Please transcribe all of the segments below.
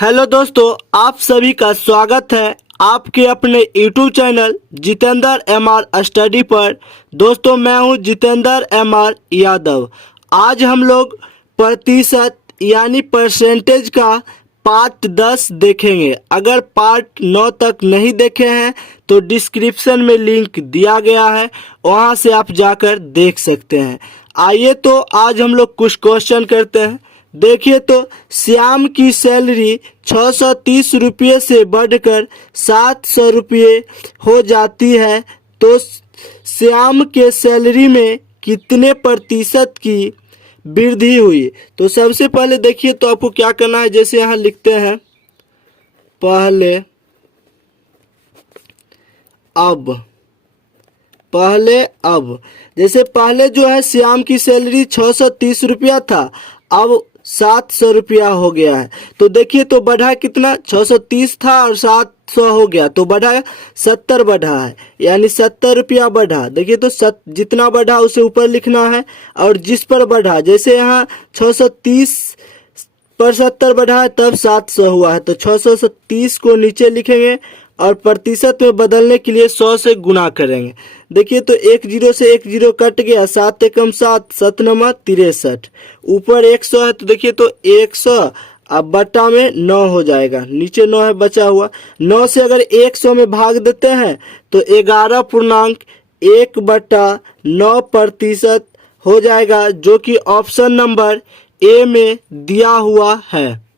Hello दोस्तों, आप सभी का स्वागत है आपके अपने YouTube channel Jitendra MR study पर। दोस्तों, मैं हूं जितेंद्र MR यादव। आज हम लोग प्रतिशत यानी परसेंटेज का पार्ट 10 देखेंगे। अगर पार्ट 9 तक नहीं देखे हैं तो डिस्क्रिप्शन में लिंक दिया गया है, वहां से आप जाकर देख सकते हैं। आइए तो आज हम लोग कुछ क्वेश्चन करते हैं। देखिए तो श्याम की सैलरी 630 रुपये से बढ़कर 700 रुपये हो जाती है, तो श्याम के सैलरी में कितने प्रतिशत की वृद्धि हुई। तो सबसे पहले देखिए तो आपको क्या करना है, जैसे यहाँ लिखते हैं पहले अब जैसे पहले जो है श्याम की सैलरी 630 रुपया था, अब 700 रुपया हो गया है। तो देखिए तो बढ़ा कितना, 630 था और 700 हो गया तो बढ़ा 70 बढ़ा है, यानी 70 रुपया बढ़ा। देखिए तो जितना बढ़ा उसे ऊपर लिखना है और जिस पर बढ़ा, जैसे यहाँ 630 पर 70 बढ़ा है तब 700 हुआ है, तो 630 को नीचे लिखेंगे और प्रतिशत में बदलने के लिए 100 से गुना करेंगे। देखिए तो 1 0 से 1 0 कट गया, 7 एकम 7, 7 नंबर 63, ऊपर 100 है तो देखिए तो 100 अब बटा में 9 हो जाएगा, नीचे 9 है बचा हुआ। 9 से अगर 100 में भाग देते हैं तो 11.1/9% हो जाएगा, जो कि ऑप्शन नंबर ए में दिया हुआ है।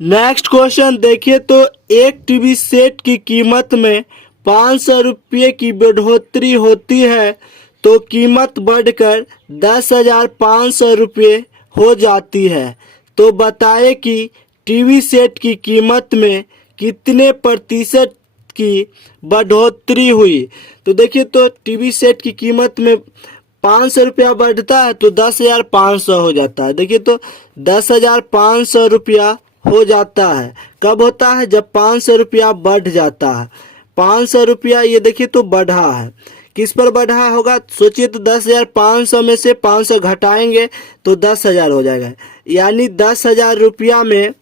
नेक्स्ट क्वेश्चन देखिए तो एक टीवी सेट की कीमत में 500 रुपये की बढ़ोतरी होती है तो कीमत बढ़कर 10,500 रुपये हो जाती है। तो बताएं कि टीवी सेट की कीमत में कितने प्रतिशत की बढ़ोतरी हुई। तो देखिए तो टीवी सेट की कीमत में 500 रुपया बढ़ता है तो 10,500 हो जाता है। देखिए तो 10,500 रुपया हो जाता है। कब होता है, जब 500 रुपया बढ़ जाता है। 500 रुपया ये देखिए तो बढ़ा है, किस पर बढ़ा होगा सोचिए तो 10,500 में से 500 घटाएंगे तो 10,000 हो जाएगा, यानी 10,000 रुपया में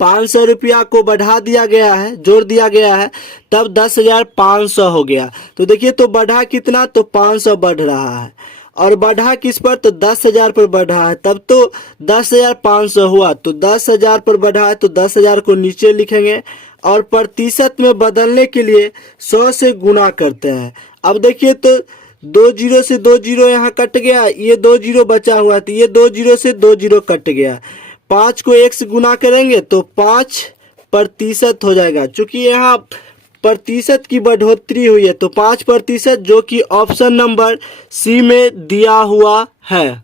500 रुपया को बढ़ा दिया गया है, जोड़ दिया गया है, तब 10,500 हो गया। तो देखिए तो बढ़ा कितना, तो 500 बढ़ रहा है और बढ़ा किस पर, तो 10,000 पर बढ़ा है, तब तो 10,500 हुआ। तो 10,000 पर बढ़ा है तो 10,000 को नीचे लिखेंगे और प्रतिशत में बदलने के लिए 100 से गुना करते हैं। अब देखिए तो 2 0 से 2 0 यहाँ कट गया, ये 2 0 बचा हुआ तो ये 2 0 से 2 0 कट गया। 5 को 1 से गुना करेंगे तो 5% हो जाएगा। चूंकि यहाँ प्रतिशत की बढ़ोतरी हुई है तो 5%, जो कि ऑप्शन नंबर सी में दिया हुआ है।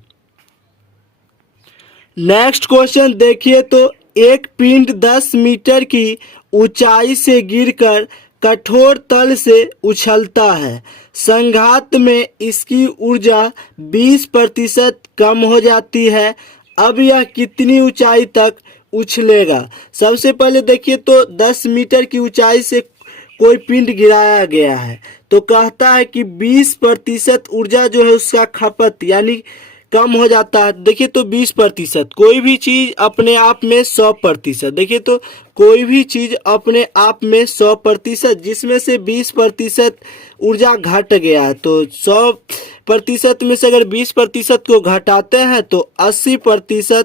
नेक्स्ट क्वेश्चन देखिए तो एक पिंड 10 मीटर की ऊंचाई से गिरकर कठोर तल से उछलता है। संघात में इसकी ऊर्जा 20% कम हो जाती है। अब यह कितनी ऊंचाई तक उछलेगा। सबसे पहले देखिए तो 10 मीटर की ऊंचाई से कोई पिंड गिराया गया है तो कहता है कि 20% ऊर्जा जो है उसका खपत यानी कम हो जाता है। देखिए तो 20%, कोई भी चीज अपने आप में 100%। देखिए तो कोई भी चीज अपने आप में 100%, जिसमें से 20% ऊर्जा घट गया है, तो 100% में से अगर 20% को घटाते हैं तो 80%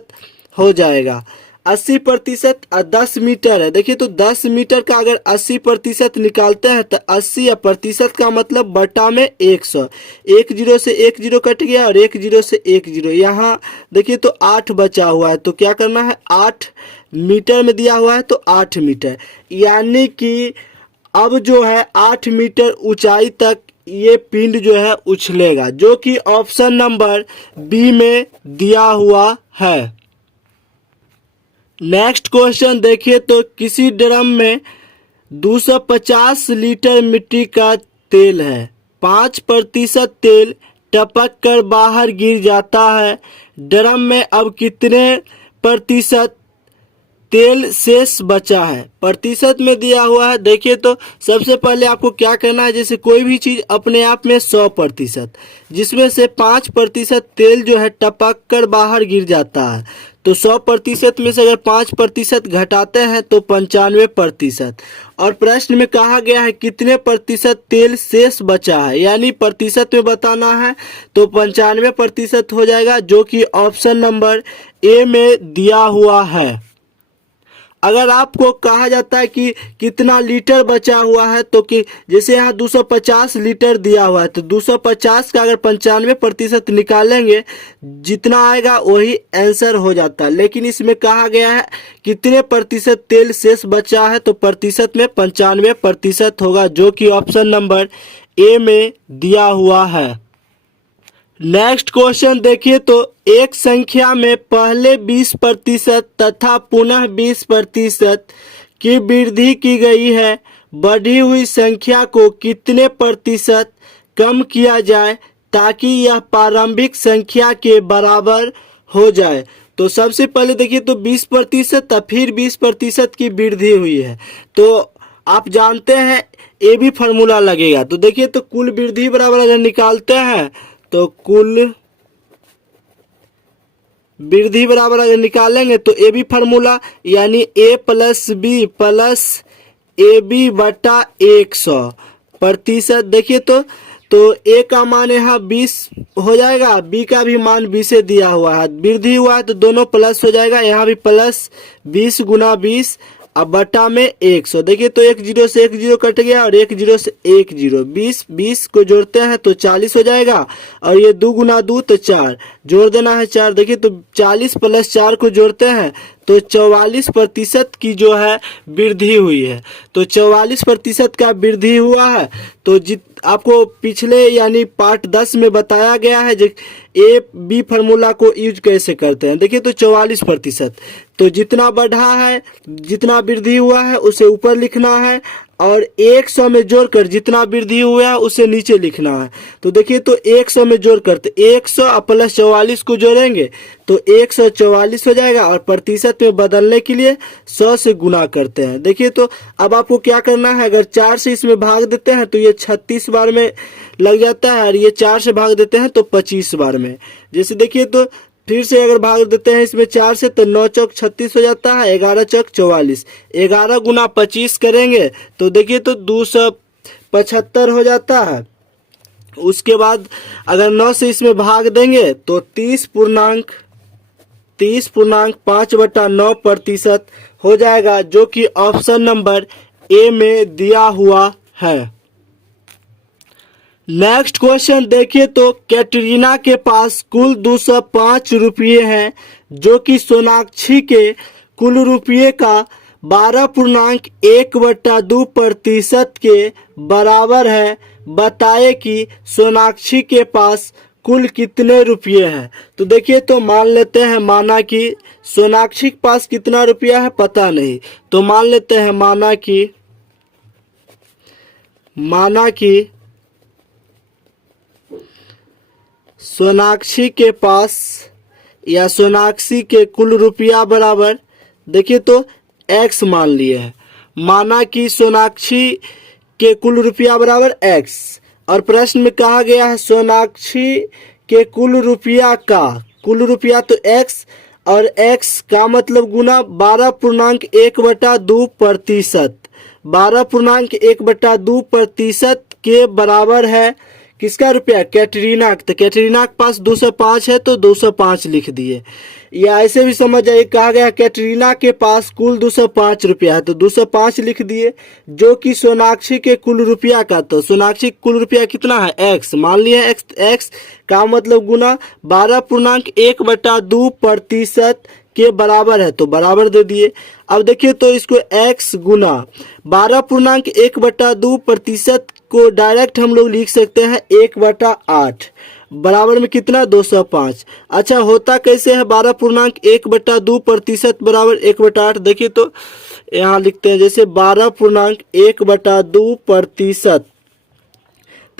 हो जाएगा। 80% 10 मीटर है। देखिए तो 10 मीटर का अगर 80% निकालते हैं तो 80 प्रतिशत का मतलब बटा में 100। 1 0 से 1 0 कट गया और 1 0 से 1 0, यहाँ देखिए तो 8 बचा हुआ है, तो क्या करना है, 8 मीटर में दिया हुआ है तो 8 मीटर, यानी कि अब जो है 8 मीटर ऊंचाई तक ये पिंड जो है उछलेगा, जो कि ऑप्शन नंबर बी में दिया हुआ है। नेक्स्ट क्वेश्चन देखिए तो किसी ड्रम में 250 लीटर मिट्टी का तेल है। 5% तेल टपक कर बाहर गिर जाता है। ड्रम में अब कितने प्रतिशत तेल शेष बचा है। प्रतिशत में दिया हुआ है। देखिए तो सबसे पहले आपको क्या करना है, जैसे कोई भी चीज अपने आप में 100%, जिसमें से 5% तेल जो है टपक कर बाहर गिर जाता है, तो 100% में से अगर 5% घटाते हैं तो 95%। और प्रश्न में कहा गया है कितने प्रतिशत तेल शेष बचा है, यानी प्रतिशत में बताना है, तो 95% हो जाएगा, जो कि ऑप्शन नंबर ए में दिया हुआ है। अगर आपको कहा जाता है कि कितना लीटर बचा हुआ है, तो कि जैसे यहाँ 250 लीटर दिया हुआ है, तो 250 का अगर 95% निकालेंगे, जितना आएगा वही आंसर हो जाता है। लेकिन इसमें कहा गया है कितने प्रतिशत तेल शेष बचा है, तो प्रतिशत में 95% होगा, जो कि ऑप्शन नंबर ए में दिया हुआ है। नेक्स्ट क्वेश्चन देखिए, तो एक संख्या में पहले 20% तथा पुनः 20% की वृद्धि की गई है, बढ़ी हुई संख्या को कितने प्रतिशत कम किया जाए ताकि यह प्रारंभिक संख्या के बराबर हो जाए। तो सबसे पहले देखिए, तो 20% तब फिर 20% की वृद्धि हुई है, तो आप जानते हैं ये भी फार्मूला लगेगा। तो देखिए, तो कुल वृद्धि बराबर अगर निकालते हैं, तो कुल वृद्धि बराबर अगर निकालेंगे तो ए बी फार्मूला, यानी A plus B plus A B बटा 100%। देखिए, तो ए का मान यहाँ 20 हो जाएगा, बी का भी मान 20 से दिया हुआ है, वृद्धि हुआ है तो दोनों प्लस हो जाएगा, यहाँ भी प्लस 20 गुना 20 अब बटा में 100। देखिए, तो 1 0 से 1 0 कट गया और 1 0 से 1 0, 20 को जोड़ते हैं तो 40 हो जाएगा, और ये 2 गुना 2 तो 4, जोड़ देना है 4। देखिए, तो 40 प्लस 4 को जोड़ते हैं तो 44% की जो है वृद्धि हुई है। तो 44% का वृद्धि हुआ है। तो आपको पिछले यानी पार्ट 10 में बताया गया है जो ए बी फार्मूला को यूज कैसे करते हैं। देखिए, तो 44%, तो जितना बढ़ा है, जितना वृद्धि हुआ है उसे ऊपर लिखना है, और 100 में जोड़कर जितना वृद्धि हुआ है उसे नीचे लिखना है। तो देखिए, तो 100 में जोड़ करते 100 प्लस 44 को जोड़ेंगे तो 144 हो जाएगा, और प्रतिशत में बदलने के लिए 100 से गुना करते हैं। देखिए, तो अब आपको क्या करना है, अगर 4 से इसमें भाग देते हैं तो ये 36 बार में लग जाता है, और ये 4 से भाग देते हैं तो 25 बार में। जैसे देखिए, तो फिर से अगर भाग देते हैं इसमें 4 से, तो 9 चौक 36 हो जाता है, 11 चौक 44, 11 गुना 25 करेंगे तो देखिए, तो 275 हो जाता है। उसके बाद अगर 9 से इसमें भाग देंगे तो 30.5/9% हो जाएगा, जो कि ऑप्शन नंबर ए में दिया हुआ है। नेक्स्ट क्वेश्चन देखिए, तो कैटरीना के पास कुल 205 रुपये हैं, जो कि सोनाक्षी के कुल रुपये का 12.1/2% के बराबर है। बताए कि सोनाक्षी के पास कुल कितने रुपये हैं। तो देखिए, तो मान लेते हैं, माना कि सोनाक्षी के पास कितना रुपया है पता नहीं, तो मान लेते हैं माना कि सोनाक्षी के पास या सोनाक्षी के कुल रुपया बराबर, देखिए, तो x मान लिए हैं, माना कि सोनाक्षी के कुल रुपया बराबर x, और प्रश्न में कहा गया है सोनाक्षी के कुल रुपया का कुल रुपया तो x, और x का मतलब गुना 12.1/2%। 12.1/2% के बराबर है किसका रुपया, कैटरीना। तो कैटरीना के पास 205 है तो 205 लिख दिए, या ऐसे भी समझ जाइए, कहा गया कैटरीना के पास कुल 205 रुपया है तो 205 लिख दिए, जो कि सोनाक्षी के कुल रुपया का, तो सोनाक्षी कुल रुपया कितना है x मान लिया, x का मतलब गुना 12.1/2% के बराबर है, तो बराबर दे दिए। अब देखिए, तो इसको x गुना 12.1/2% को डायरेक्ट हम लोग लिख सकते हैं 1/8 बराबर में कितना, 205। अच्छा, होता कैसे है 12.1/2% बराबर 1/8। देखिए, तो यहाँ लिखते हैं जैसे 12.1/2%,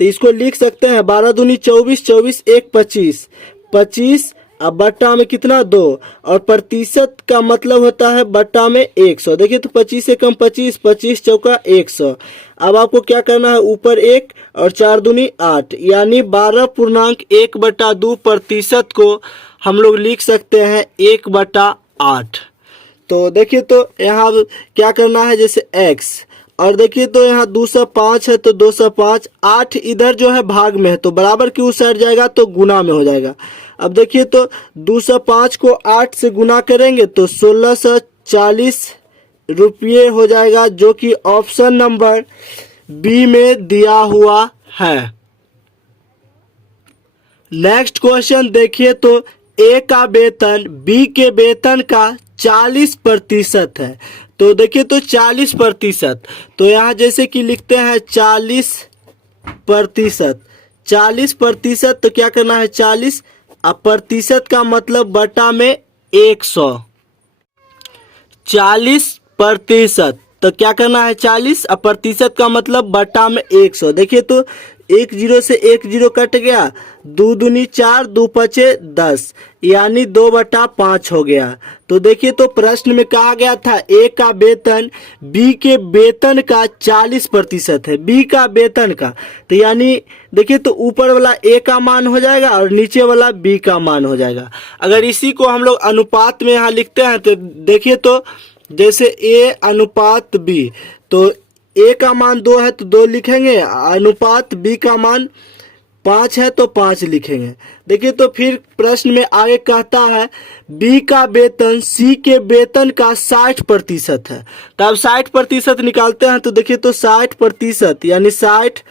तो इसको लिख सकते हैं 12 दूनी 24, 24 1 25, 25 अब बट्टा में कितना 2, और प्रतिशत का मतलब होता है बट्टा में 100। देखिए तो 25 से कम 25, 25 चौका 100। अब आपको क्या करना है, ऊपर 1 और 4 दूनी 8, यानी 12.1/2% को हम लोग लिख सकते हैं 1/8। तो देखिए तो यहाँ क्या करना है, जैसे x, और देखिए तो यहाँ 205 है तो 205, 8 इधर जो है भाग में है तो बराबर की उस साइड जाएगा तो गुना में हो जाएगा। अब देखिए तो 205 को 8 से गुना करेंगे तो 1640 रुपये हो जाएगा, जो कि ऑप्शन नंबर बी में दिया हुआ है। नेक्स्ट क्वेश्चन देखिए तो ए का वेतन बी के वेतन का 40% है। तो देखिए तो 40%, तो यहाँ जैसे कि लिखते हैं 40%, 40%, तो क्या करना है 40, अब प्रतिशत का मतलब बटा में 100, 40%, तो क्या करना है 40, अब प्रतिशत का मतलब बटा में 100। देखिए तो 1 0 से 1 0 कट गया, 2 दूनी 4, 2 पचे 10, यानी 2/5 हो गया। तो देखिए तो प्रश्न में कहा गया था ए का वेतन बी के वेतन का 40% है, बी का वेतन का, तो यानी देखिए तो ऊपर वाला ए का मान हो जाएगा और नीचे वाला बी का मान हो जाएगा। अगर इसी को हम लोग अनुपात में यहाँ लिखते हैं तो देखिए तो जैसे ए अनुपात बी, तो ए का मान 2 है तो 2 लिखेंगे, अनुपात बी का मान 5 है तो 5 लिखेंगे। देखिए तो फिर प्रश्न में आगे कहता है बी का वेतन सी के वेतन का 60% है। तो अब 60% निकालते हैं तो देखिए तो 60% यानी 60,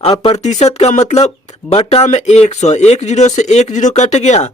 और प्रतिशत का मतलब बटा में 100, 1 0 से 1 0 कट गया।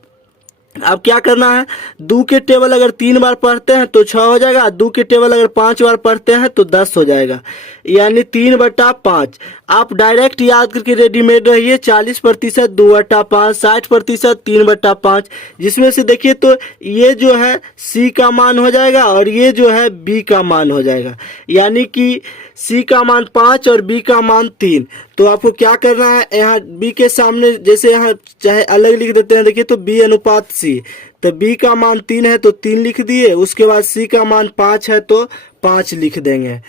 अब क्या करना है, 2 के टेबल अगर 3 बार पढ़ते हैं तो 6 हो जाएगा, 2 के टेबल अगर 5 बार पढ़ते हैं तो 10 हो जाएगा, यानी 3/5। आप डायरेक्ट याद करके रेडीमेड रहिए, 40% 2/5, 60% 3/5, जिसमें से देखिए तो ये जो है सी का मान हो जाएगा और ये जो है बी का मान हो जाएगा, यानी कि सी का मान 5 और बी का मान 3। तो आपको क्या करना है, यहाँ बी के सामने जैसे यहाँ चाहे अलग लिख देते हैं, देखिए तो बी अनुपात सी, तो बी का मान 3 है तो 3 लिख दिए, उसके बाद सी का मान 5 है तो 5 लिख देंगे।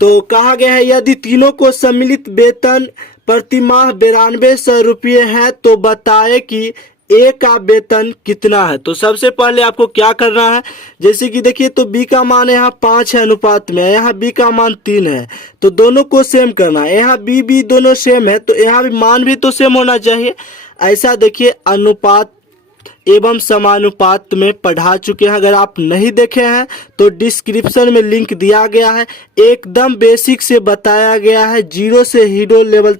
तो कहा गया है यदि तीनों को सम्मिलित वेतन प्रति माह 9200 रुपये है तो बताए कि ए का वेतन कितना है। तो सबसे पहले आपको क्या करना है, जैसे कि देखिए तो बी का मान यहाँ 5 है अनुपात में, यहाँ बी का मान 3 है, तो दोनों को सेम करना है, यहाँ बी दोनों सेम है तो यहाँ भी मान भी तो सेम होना चाहिए। ऐसा देखिए अनुपात एवं समानुपात में पढ़ा चुके हैं, अगर आप नहीं देखे हैं तो डिस्क्रिप्शन में लिंक दिया गया है, एकदम बेसिक से बताया गया है, 0 से हीरो लेवल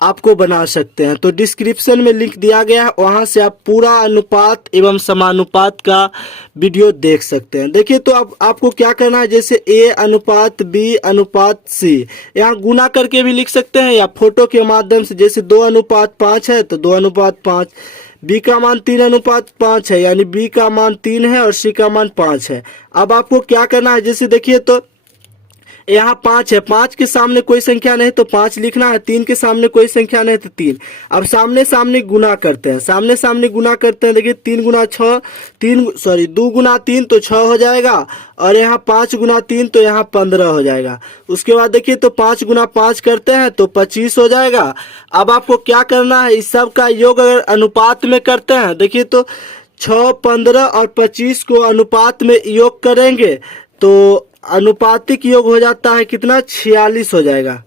आपको बना सकते हैं। तो डिस्क्रिप्शन में लिंक दिया गया है, वहां से आप पूरा अनुपात एवं समानुपात का वीडियो देख सकते हैं। देखिए तो अब आपको क्या करना है, जैसे ए अनुपात बी अनुपात सी, यहाँ गुना करके भी लिख सकते हैं या फोटो के माध्यम से, जैसे 2:5 है तो 2:5, बी का मान 3:5 है, यानी बी का मान 3 है और सी का मान 5 है। अब आपको क्या करना है, जैसे देखिए तो यहाँ 5 है, 5 के सामने कोई संख्या नहीं तो 5 लिखना है, 3 के सामने कोई संख्या नहीं तो 3। अब सामने सामने गुना करते हैं, सामने सामने गुना करते हैं, देखिए 3 गुना 6, 2 गुना 3 तो 6 हो जाएगा, और यहाँ 5 गुना 3 तो यहाँ 15 हो जाएगा। उसके बाद देखिए तो 5 गुना 5 करते हैं तो 25 हो जाएगा। अब आपको क्या करना है, इस सब का योग अगर अनुपात में करते हैं, देखिए तो 6, 15 और 25 को अनुपात में योग करेंगे तो अनुपातिक योग हो जाता है कितना, 46 हो जाएगा।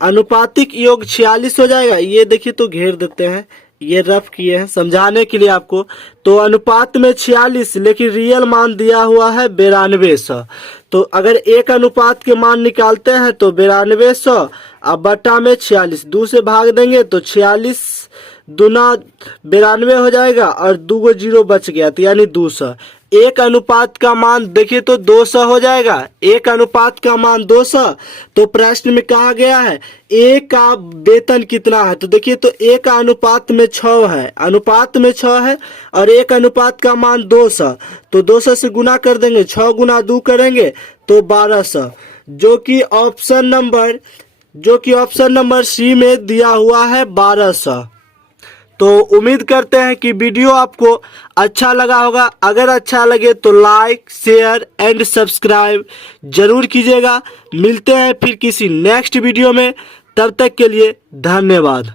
अनुपातिक योग 46 हो जाएगा। ये देखिए तो घेर देते हैं, ये रफ किए हैं समझाने के लिए आपको। तो अनुपात में 46, लेकिन रियल मान दिया हुआ है 9200। तो अगर एक अनुपात के मान निकालते हैं तो 9200, अब बटा में 46, 2 से भाग देंगे तो 46 दूना 92 हो जाएगा और 2 गो 0 बच गया तो यानी 200। एक अनुपात का मान देखिए तो 200 हो जाएगा, एक अनुपात का मान 200। तो प्रश्न में कहा गया है ए का वेतन कितना है, तो देखिए तो ए का अनुपात में 6 है, अनुपात में 6 है और एक अनुपात का मान 200, तो 200 से गुना कर देंगे, 6 गुना 2 करेंगे तो 1200, जो कि ऑप्शन नंबर सी में दिया हुआ है 1200। तो उम्मीद करते हैं कि वीडियो आपको अच्छा लगा होगा। अगर अच्छा लगे तो लाइक शेयर एंड सब्सक्राइब जरूर कीजिएगा। मिलते हैं फिर किसी नेक्स्ट वीडियो में, तब तक के लिए धन्यवाद।